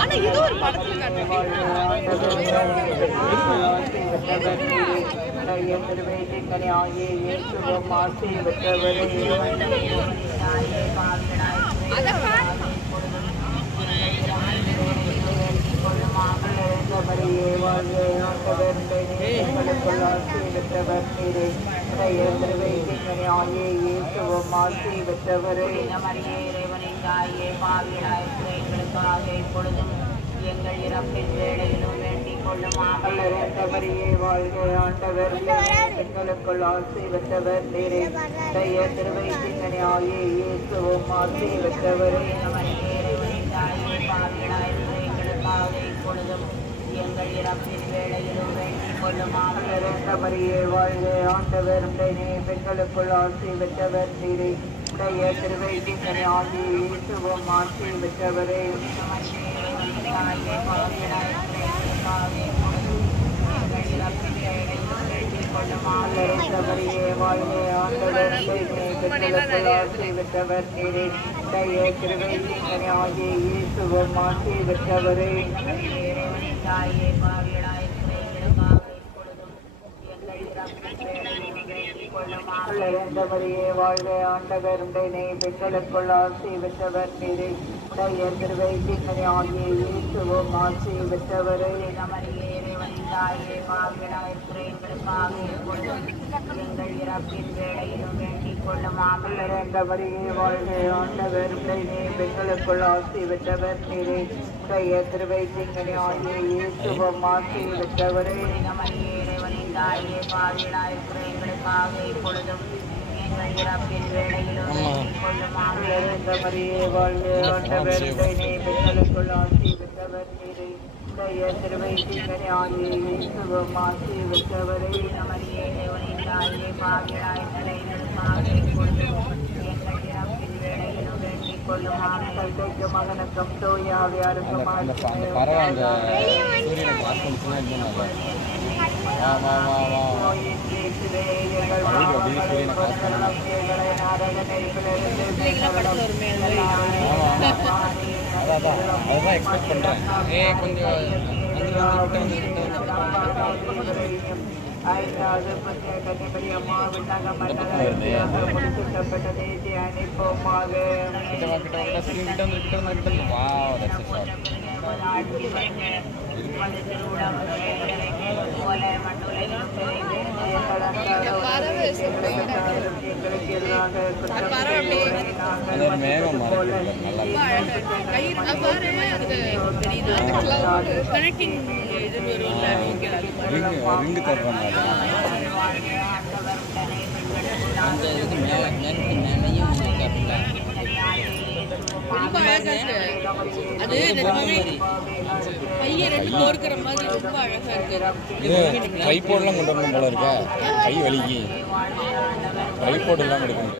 ஆனா இது ஒரு படத்துல இப்பொழுதும் எங்கள் இறப்பின் வேளையிலும் வேண்டிக் கொள்ளும் ஆண்டவரே வாழ்க. ஆண்டவர் எங்களுக்குள் ஆசை பெற்றவர் நீரே. திருவைத்திங்கனியாயே இயேசுவும் ஆசை பெற்றவரே. தாயே பாவிகளாயிருக்கிற எங்களுக்காக இப்பொழுதும் எங்கள் இறப்பின் வேளையிலும் வேண்டிக் கொள்ளும் ஆண்டவரே வாழ்க. ஆண்டவர் பெண்களுக்குள் ஆசை பெற்றவர் நீரே. திருவைத்திங்கனியாயே இயேசுவும் ஆசை பெற்றவரே. மரியே வாழ்க. ஆண்டவர் பெண்களுக்குள் ஆசை பெற்றவர் நீரே. திருவைத்திங்கனியாகிய இயேசுவும் ஆசை பெற்றவரே. மரியே இறைவனின் தாயே பாவிகளாயிருக்கிற எங்களுக்காக இப்பொழுதும் எங்கள் இறப்பின் வேளையிலும் வேண்டிக் கொள்ளும் மரியே வாழ்க. ஆண்டவர் பெண்களுக்குள் ஆசை பெற்றவர் நீரே. திருவைத்திங்கனியாகிய இயேசுவும் ஆசை பெற்றவரே. மரியே இறைவனின் தாயே பாவிகளாயிருக்கிற எங்களுக்காக இப்பொழுதும் எங்கள் இறப்பின் வேளையிலும் வேண்டிக் கொள்ளும் மரியே வாழ்க. ஆண்டவர் பெண்களுக்குள் ஆசை பெற்றவர் நீரே. திருவைத்திங்கனியாகிய இயேசுவும் ஆசை பெற்றவரே. மரியே இறைவனின் தாயே பாவிகளாயிருக்கிற எங்களுக்காக இப்பொழுதும் எங்கள் இறப்பின் வேளையிலும் வேண்டிக் கொள்ளும் தந்தைக்கும் மகனுக்கும் தூயாவியாருக்கும் அதுதான் எக்ஸ்பெக்ட் பண்றேன். கொஞ்சம் ரிங்கு தர்றாங்க. அந்த இதுக்கு மேலேயும் ரொம்ப அழகா இருக்கு. அது கையை ரெண்டு கோர்க்கிற மாதிரி ரொம்ப அழகா இருக்கு. ட்ரைபோர்ட்லாம் கொண்டு வரணும் போல இருக்கா. கை வலிக்கு ட்ரைபோர்ட் எல்லாம் எடுக்கணும்.